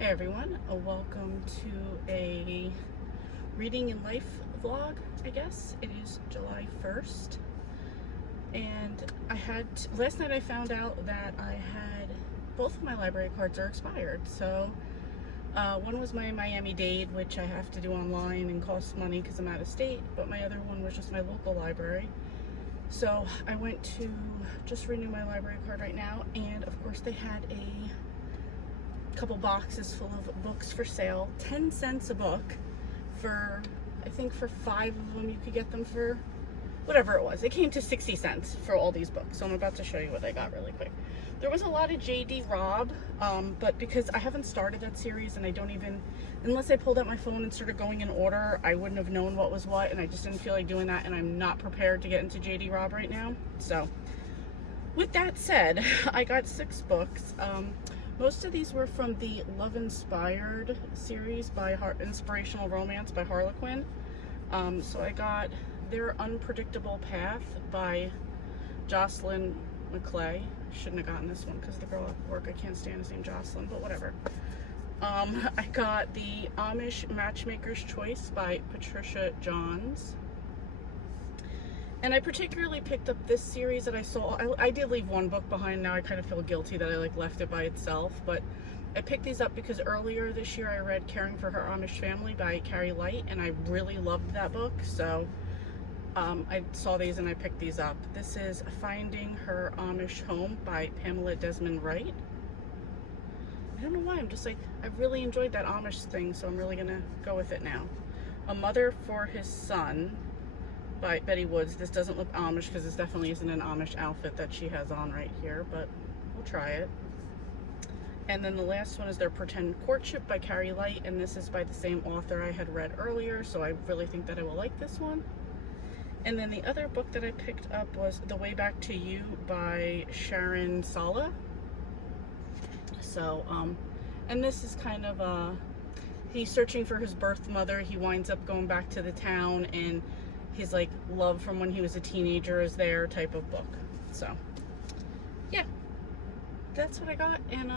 Hey everyone, welcome to a reading and life vlog, I guess. It is July 1st, and last night I found out that I had, both of my library cards are expired. So one was my Miami-Dade, which I have to do online and costs money because I'm out of state, but my other one was just my local library. So I went to just renew my library card right now, and of course they had a couple boxes full of books for sale, 10 cents a book. For, I think for 5 of them you could get them for whatever it was. It came to 60 cents for all these books. So I'm about to show you what I got really quick. There was a lot of J.D. Robb, but because I haven't started that series and I don't even, unless I pulled out my phone and started going in order, I wouldn't have known what was what, and I just didn't feel like doing that, and I'm not prepared to get into J.D. Robb right now. So with that said, I got 6 books. Most of these were from the Love Inspired series by Inspirational Romance by Harlequin. So I got Their Unpredictable Path by Jocelyn McClay. Shouldn't have gotten this one because the girl at work I can't stand his name Jocelyn, but whatever. I got The Amish Matchmaker's Choice by Patricia Johns. And I particularly picked up this series that I saw. I did leave one book behind. Now I kind of feel guilty that I left it by itself, but I picked these up because earlier this year I read Caring for Her Amish Family by Carrie Light, and I really loved that book. So I saw these and I picked these up. This is Finding Her Amish Home by Pamela Desmond Wright. I don't know why, I'm just like, I really enjoyed that Amish thing, so I'm really gonna go with it now. A Mother for His Son by Betty Woods. This doesn't look Amish because this definitely isn't an Amish outfit that she has on right here, but we'll try it. And then the last one is Their Pretend Courtship by Carrie Light, and this is by the same author I had read earlier, so I really think that I will like this one. And then the other book that I picked up was The Way Back to You by Sharon Sala. So, and this is kind of he's searching for his birth mother. He winds up going back to the town, and his love from when he was a teenager is there type of book. So yeah, that's what I got. And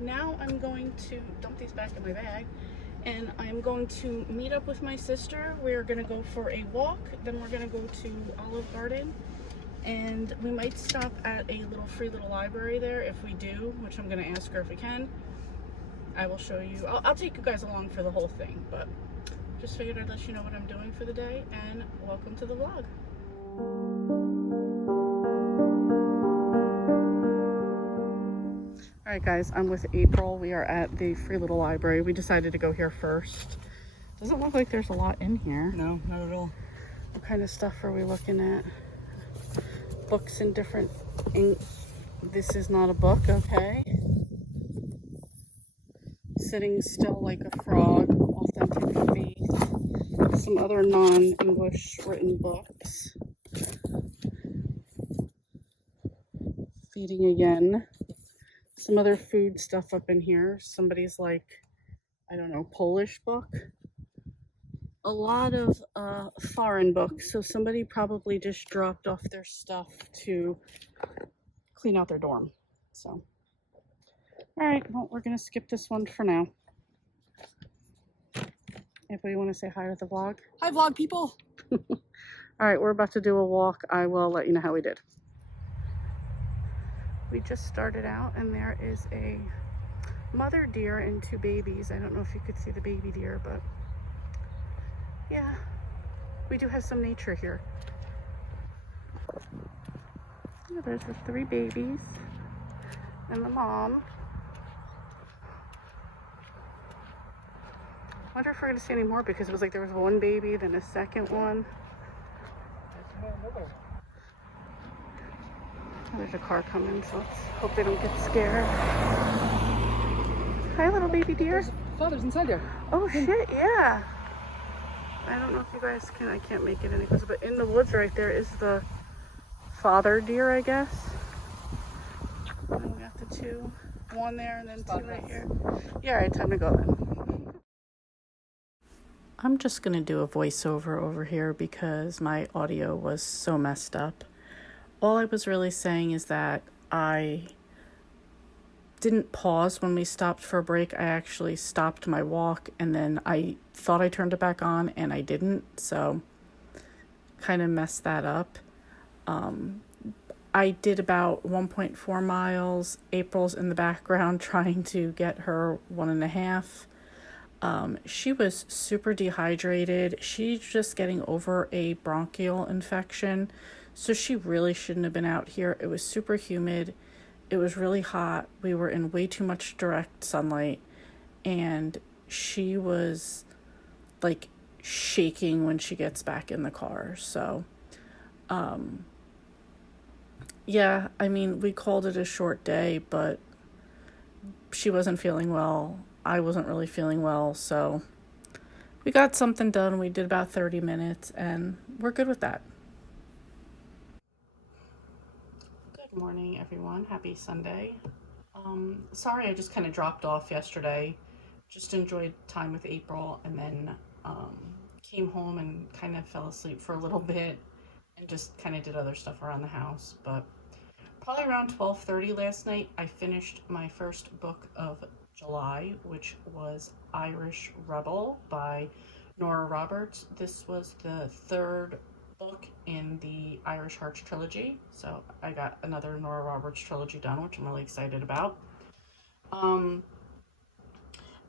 now I'm going to dump these back in my bag, and I'm going to meet up with my sister. We're gonna go for a walk, then we're gonna go to Olive Garden, and we might stop at a free little library there. If we do, which I'm gonna ask her if we can, I will show you. I'll take you guys along for the whole thing, but just figured I'd let you know what I'm doing for the day, and welcome to the vlog. All right guys, I'm with April. We are at the free little library. We decided to go here first. Doesn't look like there's a lot in here. No, not at all. What kind of stuff are we looking at? Books in different ink. This is not a book, okay. Sitting Still Like a Frog, Authentic Faith. Some other non-English written books. Feeding Again. Some other food stuff up in here. Somebody's I don't know, Polish book. A lot of foreign books. So somebody probably just dropped off their stuff to clean out their dorm. So, all right, well, we're gonna skip this one for now. Anybody want to say hi to the vlog? Hi, vlog people. All right, we're about to do a walk. I will let you know how we did. We just started out, and there is a mother deer and 2 babies. I don't know if you could see the baby deer, but yeah, we do have some nature here. Yeah, there's the 3 babies and the mom. I wonder if we're going to see any more, because it was there was 1 baby, then a second one. Oh, there's a car coming, so let's hope they don't get scared. Hi, little baby deer. Father's inside there. Oh shit, yeah. I don't know if you guys can, I can't make it any closer, but in the woods right there is the father deer, I guess. And we got the 2, 1 there and then 2 right here. Yeah, all right, time to go then. I'm just going to do a voiceover over here because my audio was so messed up. All I was really saying is that I didn't pause when we stopped for a break. I actually stopped my walk, and then I thought I turned it back on and I didn't, so kind of messed that up. I did about 1.4 miles. April's in the background trying to get her 1.5. She was super dehydrated. She's just getting over a bronchial infection, so she really shouldn't have been out here. It was super humid. It was really hot. We were in way too much direct sunlight, and she was like shaking when she gets back in the car. So, yeah, I mean, we called it a short day, but she wasn't feeling well. I wasn't really feeling well, so we got something done. We did about 30 minutes, and we're good with that. Good morning, everyone. Happy Sunday. Sorry I just kind of dropped off yesterday. Just enjoyed time with April, and then came home and kind of fell asleep for a little bit and just kind of did other stuff around the house. But probably around 12:30 last night, I finished my first book of July, which was Irish Rebel by Nora Roberts. This was the third book in the Irish Hearts trilogy, so I got another Nora Roberts trilogy done, which I'm really excited about.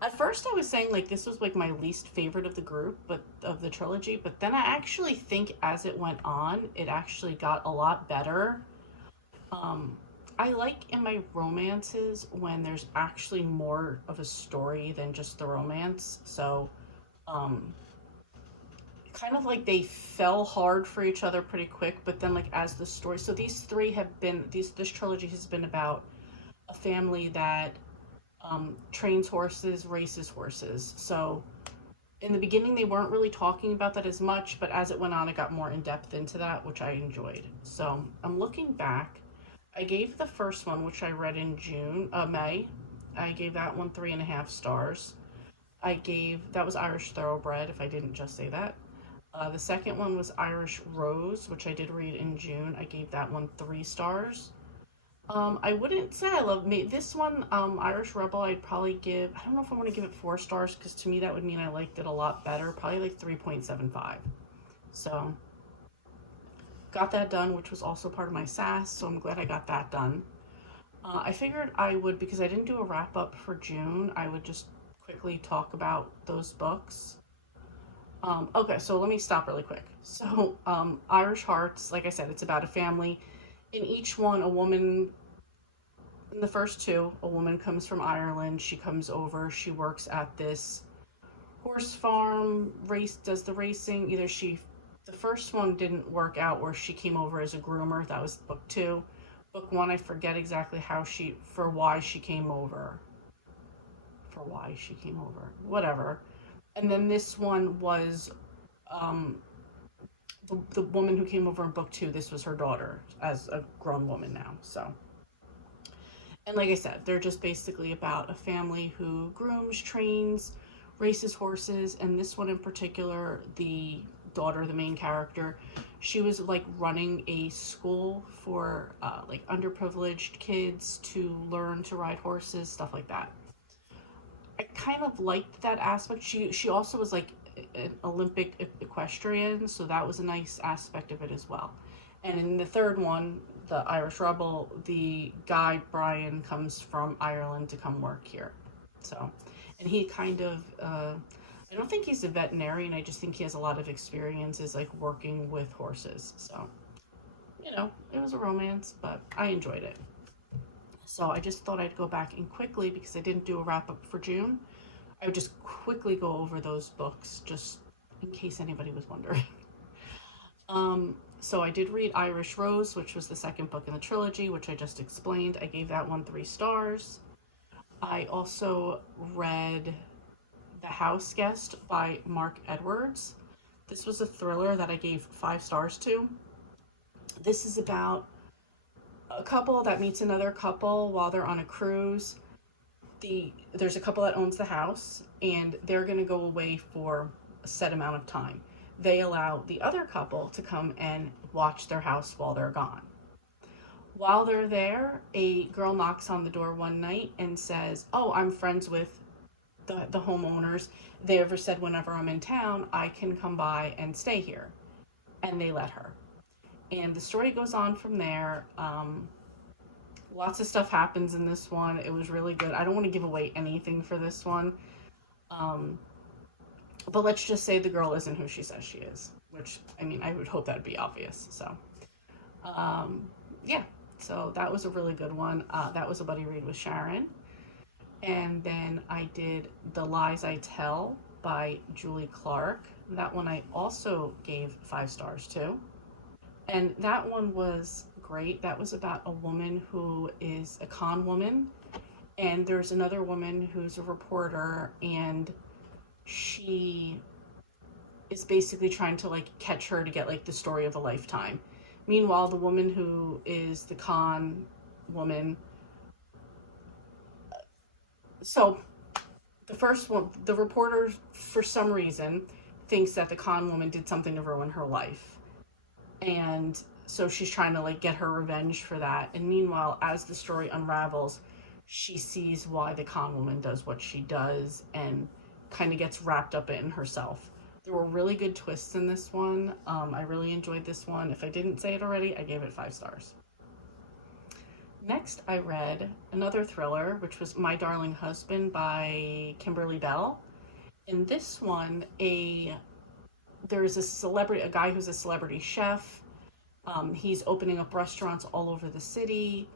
At first I was saying like this was like my least favorite of the group, but of the trilogy, but then I actually think as it went on, it actually got a lot better. I like in my romances when there's actually more of a story than just the romance. So, kind of like they fell hard for each other pretty quick, but then like as the story, so these three have been, this trilogy has been about a family that trains horses, races horses. So in the beginning, they weren't really talking about that as much, but as it went on, it got more in depth into that, which I enjoyed. So I'm looking back. I gave the first one, which I read in May. I gave that one 3.5 stars. That was Irish Thoroughbred, if I didn't just say that. The second one was Irish Rose, which I did read in June. I gave that one 3 stars. I wouldn't say I love me. This one, Irish Rebel, I'd probably give, I don't know if I want to give it 4 stars, because to me that would mean I liked it a lot better. Probably like 3.75. So, got that done, which was also part of my SAS, so I'm glad I got that done. I figured I would, because I didn't do a wrap up for June, I would just quickly talk about those books. Okay, so let me stop really quick. So, Irish Hearts, like I said, it's about a family. In each one, a woman, in the first two, a woman comes from Ireland. She comes over, she works at this horse farm, does the racing. The first one didn't work out where she came over as a groomer. That was book 2. Book 1, I forget exactly why she came over. Whatever. And then this one was the woman who came over in book 2. This was her daughter as a grown woman now. So, and like I said, they're just basically about a family who grooms, trains, races horses. And this one in particular, the daughter, the main character, she was like running a school for like underprivileged kids to learn to ride horses, stuff like that. I kind of liked that aspect. She also was like an Olympic equestrian, so that was a nice aspect of it as well. And in the third one, the Irish Rebel, the guy Brian comes from Ireland to come work here. So, and he kind of I don't think he's a veterinarian. I just think he has a lot of experiences like working with horses. So, it was a romance, but I enjoyed it. So I just thought I'd go back and quickly, because I didn't do a wrap up for June, I would just quickly go over those books just in case anybody was wondering. So I did read Irish Rose, which was the second book in the trilogy, which I just explained. I gave that one 3 stars. I also read The House Guest by Mark Edwards. This was a thriller that I gave 5 stars to. This is about a couple that meets another couple while they're on a cruise. There's a couple that owns the house, and they're going to go away for a set amount of time. They allow the other couple to come and watch their house while they're gone. While they're there, a girl knocks on the door one night and says, "Oh, I'm friends with the homeowners. They ever said whenever I'm in town, I can come by and stay here." And they let her. And the story goes on from there. Lots of stuff happens in this one. It was really good. I don't want to give away anything for this one. Um, but let's just say the girl isn't who she says she is, which, I mean, I would hope that'd be obvious. So, yeah. So that was a really good one. That was a buddy read with Sharon. And then I did The Lies I Tell by Julie Clark. That one I also gave 5 stars to. And that one was great. That was about a woman who is a con woman. And there's another woman who's a reporter, and she is basically trying to like catch her to get like the story of a lifetime. Meanwhile, the woman who is the con woman, so the first one, the reporter, for some reason, thinks that the con woman did something to ruin her life. And so she's trying to like get her revenge for that. And meanwhile, as the story unravels, she sees why the con woman does what she does and kind of gets wrapped up in herself. There were really good twists in this one. I really enjoyed this one. If I didn't say it already, I gave it 5 stars. Next, I read another thriller, which was My Darling Husband by Kimberly Bell. In this one, there's a guy who's a celebrity chef. He's opening up restaurants all over the city.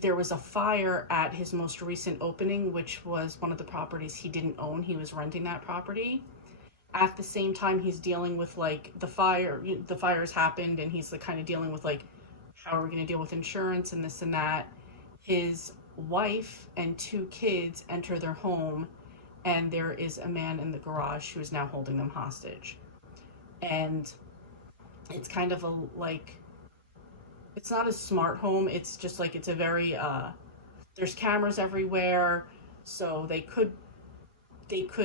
There was a fire at his most recent opening, which was one of the properties he didn't own. He was renting that property. At the same time, he's dealing with like the fire's happened, and he's like kind of dealing with like, how are we going to deal with insurance and this and that. His wife and 2 kids enter their home, and there is a man in the garage who is now holding them hostage. And it's kind of it's not a smart home. It's just like, it's a very, there's cameras everywhere. So they could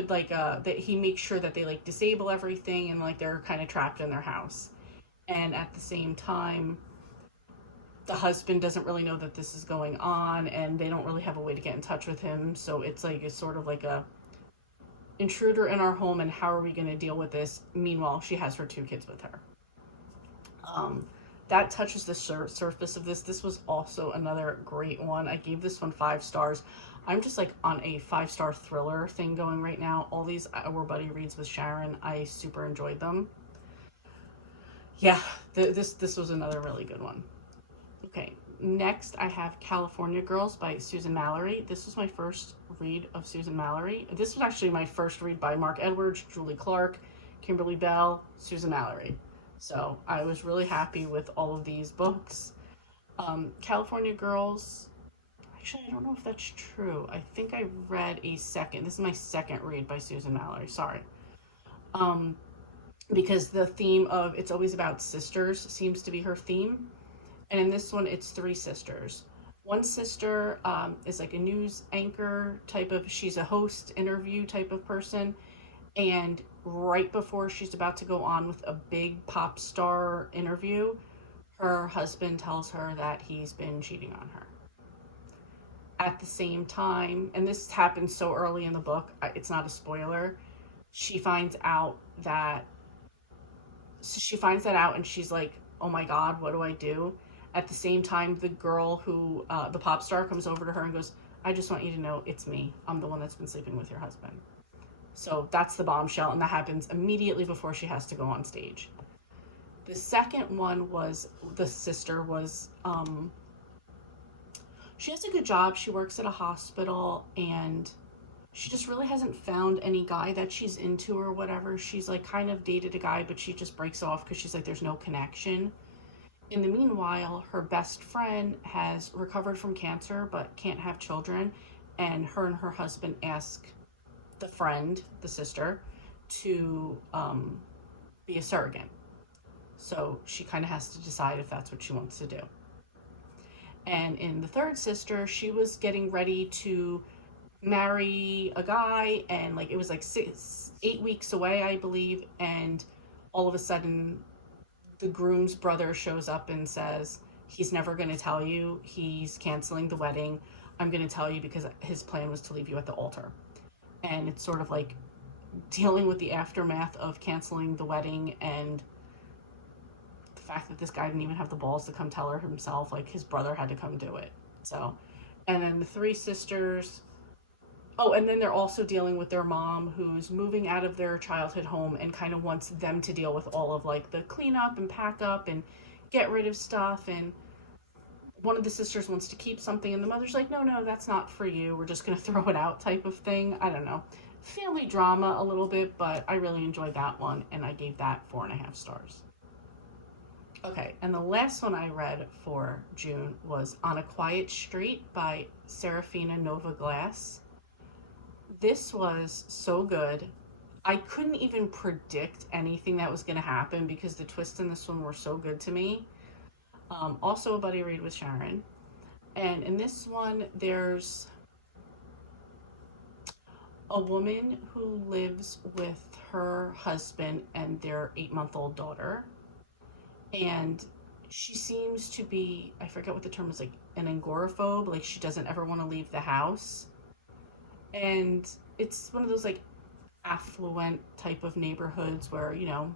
like, that he makes sure that they like disable everything, and like they're kind of trapped in their house. And at the same time, the husband doesn't really know that this is going on, and they don't really have a way to get in touch with him. So it's like, it's sort of like a intruder in our home, and how are we going to deal with this? Meanwhile, she has her 2 kids with her. That touches the surface of this. This was also another great one. I gave this one 5 stars. I'm just like on a 5-star thriller thing going right now. All these were buddy reads with Sharon. I super enjoyed them. Yeah, this was another really good one. Okay, next I have California Girls by Susan Mallory. This was my first read of Susan Mallory. This was actually my first read by Mark Edwards, Julie Clark, Kimberly Bell, Susan Mallory. So I was really happy with all of these books. California Girls, actually, I don't know if that's true. I think I read this is my second read by Susan Mallory, sorry. Because the theme of it's always about sisters seems to be her theme. And in this one, it's 3 sisters. One sister is like a news anchor type of, she's a host interview type of person. And right before she's about to go on with a big pop star interview, her husband tells her that he's been cheating on her. At the same time, and this happens so early in the book, it's not a spoiler, she finds that out and she's like, oh my God, what do I do? At the same time, the girl who, the pop star, comes over to her and goes, I just want you to know it's me. I'm the one that's been sleeping with your husband. So that's the bombshell, and that happens immediately before she has to go on stage. The second one was, the sister was, she has a good job. She works at a hospital, and she just really hasn't found any guy that she's into or whatever. She's like kind of dated a guy, but she just breaks off because she's like, there's no connection. In the meanwhile, her best friend has recovered from cancer but can't have children, and her husband ask the friend, the sister, to be a surrogate. So she kind of has to decide if that's what she wants to do. And in the third sister, she was getting ready to marry a guy, and like it was like 8 weeks away, I believe, and all of a sudden the groom's brother shows up and says, he's never going to tell you he's canceling the wedding. I'm going to tell you because his plan was to leave you at the altar. And it's sort of like dealing with the aftermath of canceling the wedding and the fact that this guy didn't even have the balls to come tell her himself. Like, his brother had to come do it. So, and then the three sisters. Oh, and then they're also dealing with their mom, who's moving out of their childhood home and kind of wants them to deal with all of like the cleanup and pack up and get rid of stuff. And one of the sisters wants to keep something and the mother's like, no, that's not for you. We're just going to throw it out type of thing. I don't know. Family drama a little bit, but I really enjoyed that one. And I gave that 4.5 stars. Okay, and the last one I read for June was On a Quiet Street by Serafina Nova Glass. This was so good. I couldn't even predict anything that was going to happen because the twists in this one were so good to me. Also a buddy read with Sharon. And in this one, there's a woman who lives with her husband and their 8-month-old daughter. And she seems to be, I forget what the term is, like an agoraphobe. Like, she doesn't ever want to leave the house. And it's one of those like affluent type of neighborhoods where, you know,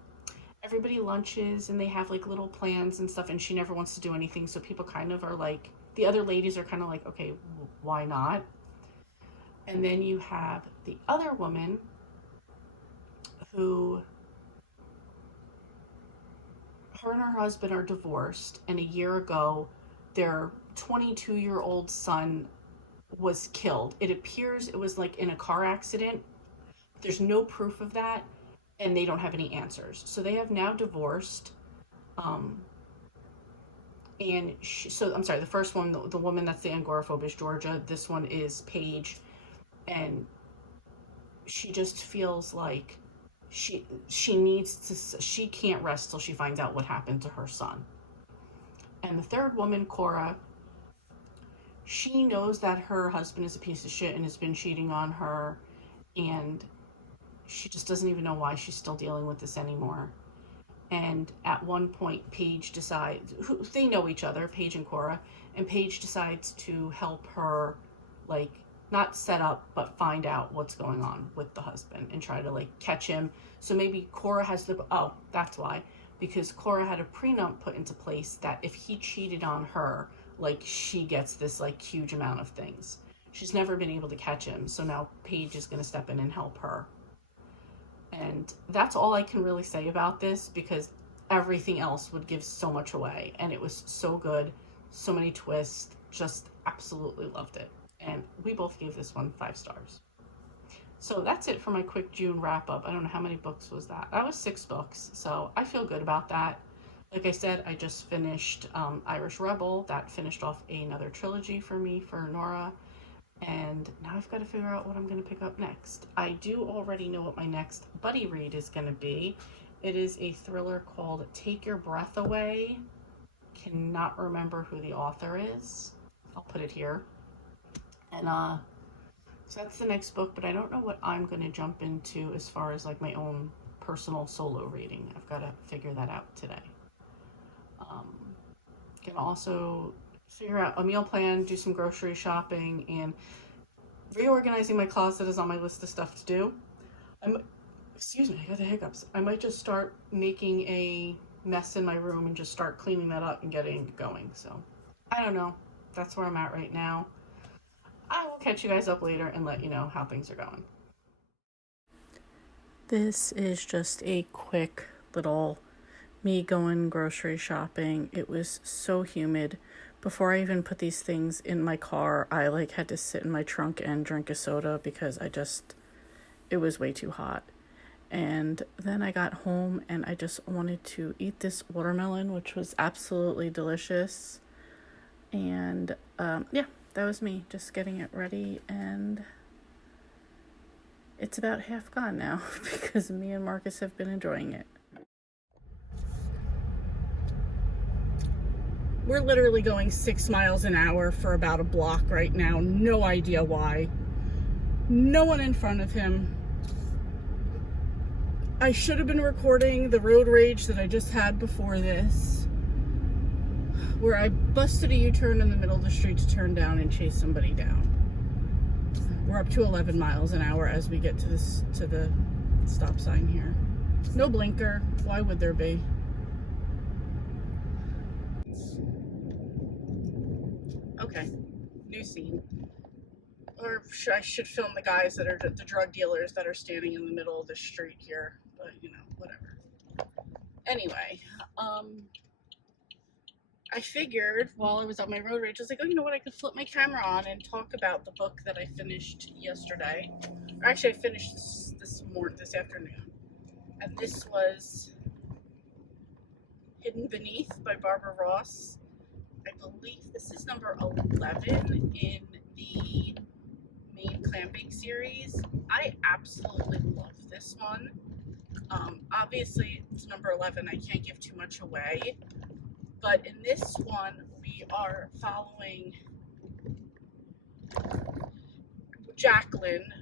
everybody lunches and they have like little plans and stuff, and she never wants to do anything. So people kind of are like, the other ladies are kind of like, okay, why not? And then you have the other woman who, her and her husband are divorced, and a year ago their 22-year-old son was killed. It appears it was like in a car accident. There's no proof of that, and they don't have any answers. So they have now divorced. And I'm sorry, the first one, the woman that's the agoraphobe, is Georgia. This one is Paige. And she just feels like she can't rest till she finds out what happened to her son. And the third woman, Cora, she knows that her husband is a piece of shit and has been cheating on her, and she just doesn't even know why she's still dealing with this anymore. And at one point, Paige decides, they know each other, Paige and Cora, and Paige decides to help her, like, not set up, but find out what's going on with the husband and try to, like, catch him. So maybe Cora has that's why. Because Cora had a prenup put into place that if he cheated on her, like, she gets this, like, huge amount of things. She's never been able to catch him, so now Paige is going to step in and help her. And that's all I can really say about this, because everything else would give so much away. And it was so good, so many twists, just absolutely loved it. And we both gave this one 5 stars. So that's it for my quick June wrap-up. I don't know how many books was that. That was 6 books, so I feel good about that. Like I said, I just finished Irish Rebel. That finished off another trilogy for me, for Nora. And now I've got to figure out what I'm going to pick up next. I do already know what my next buddy read is going to be. It is a thriller called Take Your Breath Away. Cannot remember who the author is. I'll put it here. And so that's the next book, but I don't know what I'm going to jump into as far as like my own personal solo reading. I've got to figure that out today. Can also figure out a meal plan, do some grocery shopping, and reorganizing my closet is on my list of stuff to do. Excuse me, I got the hiccups. I might just start making a mess in my room and just start cleaning that up and getting going. So I don't know. That's where I'm at right now. I will catch you guys up later and let you know how things are going. This is just a quick little me going grocery shopping. It was so humid. Before I even put these things in my car, I had to sit in my trunk and drink a soda because it was way too hot. And then I got home and I just wanted to eat this watermelon, which was absolutely delicious. And yeah, that was me just getting it ready, and it's about half gone now because me and Marcus have been enjoying it. We're literally going 6 miles an hour for about a block right now. No idea why. No one in front of him. I should have been recording the road rage that I just had before this. where I busted a U-turn in the middle of the street to turn down and chase somebody down. We're up to 11 miles an hour as we get to the stop sign here. No blinker. Why would there be? Okay, new scene. Or I should film the guys that are the drug dealers that are standing in the middle of the street here. But, you know, whatever. Anyway, I figured while I was on my road rage, I was like, oh, you know what? I could flip my camera on and talk about the book that I finished yesterday. Or actually, I finished this afternoon. And this was Hidden Beneath by Barbara Ross. I believe this is number 11 in the main clam bake series. I absolutely love this one. Obviously, it's number 11. I can't give too much away. But in this one, we are following Jacqueline.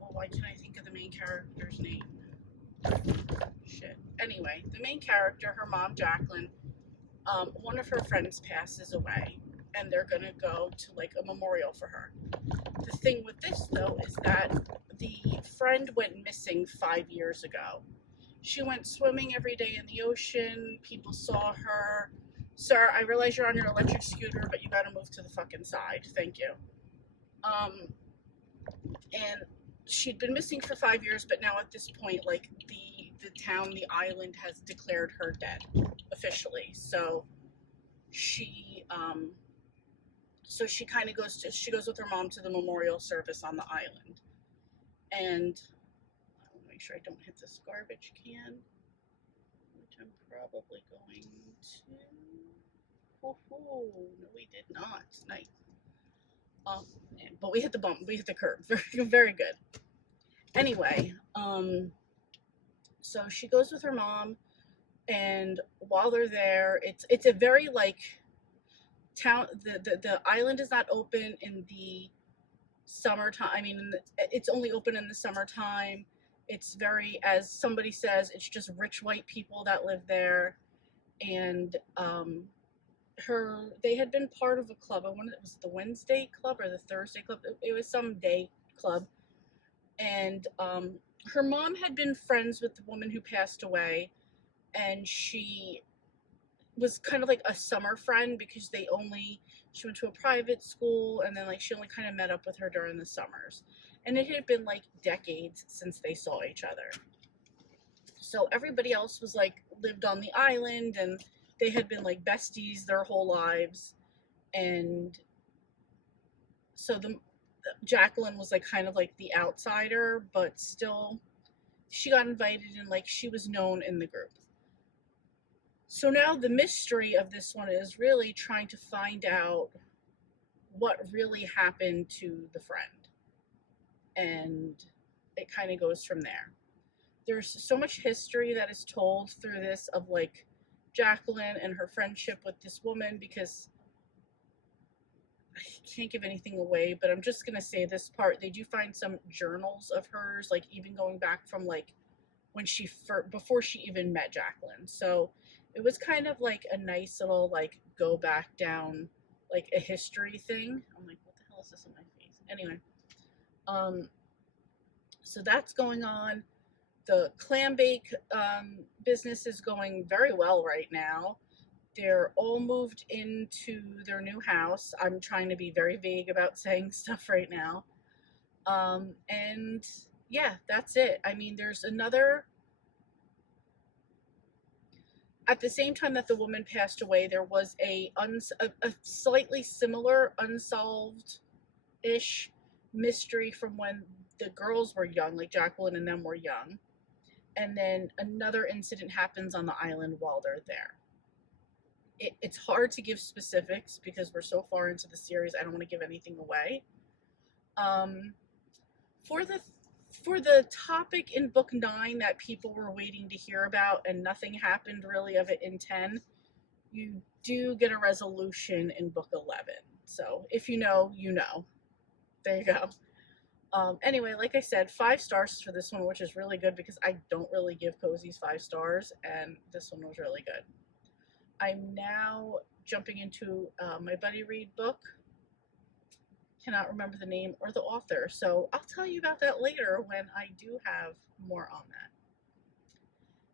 Oh, why can't I think of the main character's name? Shit. Anyway, the main character, her mom, Jacqueline, one of her friends passes away, and they're gonna go to like a memorial for her. The thing with this, though, is that the friend went missing 5 years ago. She went swimming every day in the ocean. People saw her. Sir, I realize you're on your electric scooter, but you gotta move to the fucking side. Thank you. And she'd been missing for 5 years, but now at this point, like, the town, the island, has declared her dead officially. So she kind of goes with her mom to the memorial service on the island. And I want to make sure I don't hit this garbage can, which I'm probably going to. Oh, no, we did not. Nice. But we hit the bump. We hit the curb. Very, very good. Anyway, so she goes with her mom, and while they're there, it's a very like town. The island is not open in the summertime. I mean, it's only open in the summertime. It's very, as somebody says, it's just rich white people that live there, and they had been part of a club. I wonder, was it the Wednesday club or the Thursday club? It was some day club. And her mom had been friends with the woman who passed away, and she was kind of like a summer friend because she went to a private school, and then like she only kind of met up with her during the summers. And it had been like decades since they saw each other. So everybody else was like lived on the island, and they had been like besties their whole lives. And so Jacqueline was like kind of like the outsider, but still she got invited, and like she was known in the group. So now the mystery of this one is really trying to find out what really happened to the friend. And it kind of goes from there. There's so much history that is told through this of like Jacqueline and her friendship with this woman, because I can't give anything away, but I'm just going to say this part. They do find some journals of hers, like even going back from like when before she even met Jacqueline. So it was kind of like a nice little like go back down like a history thing. I'm like, what the hell is this in my face? Anyway, so that's going on. The clam bake business is going very well right now. They're all moved into their new house. I'm trying to be very vague about saying stuff right now. And yeah, that's it. I mean, there's another. At the same time that the woman passed away, there was a slightly similar unsolved-ish mystery from when the girls were young, like Jacqueline and them were young. And then another incident happens on the island while they're there. It's hard to give specifics because we're so far into the series. I don't want to give anything away. For the topic in book 9 that people were waiting to hear about and nothing happened really of it in 10, you do get a resolution in book 11. So if you know, you know. There you go. Anyway, like I said, 5 stars for this one, which is really good because I don't really give cozies 5 stars, and this one was really good. I'm now jumping into my buddy read book. Cannot remember the name or the author, so I'll tell you about that later when I do have more on that.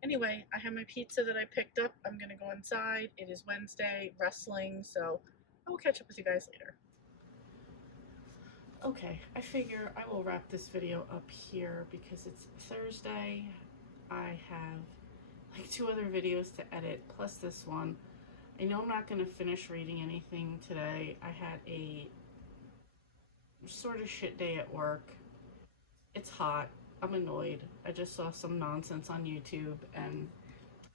Anyway, I have my pizza that I picked up. I'm gonna go inside. It is Wednesday, wrestling, so I will catch up with you guys later. Okay, I figure I will wrap this video up here because it's Thursday. I have like 2 other videos to edit, plus this one. I know I'm not going to finish reading anything today. I had a sort of shit day at work. It's hot. I'm annoyed. I just saw some nonsense on YouTube and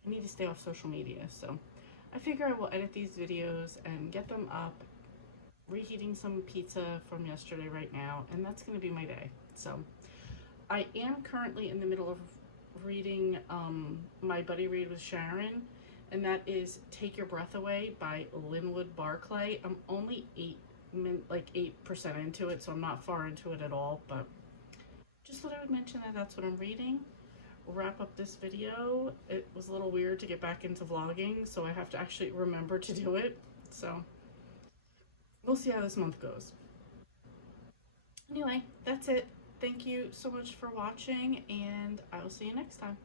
I need to stay off social media. So I figure I will edit these videos and get them up. Reheating some pizza from yesterday right now, and that's going to be my day. So I am currently in the middle of reading my buddy read with Sharon, and that is Take Your Breath Away by Linwood Barclay. I'm only 8% into it, so I'm not far into it at all, but just thought I would mention that that's what I'm reading. Wrap up this video. It was a little weird to get back into vlogging, so I have to actually remember to do it. So we'll see how this month goes. Anyway, that's it. Thank you so much for watching, and I will see you next time.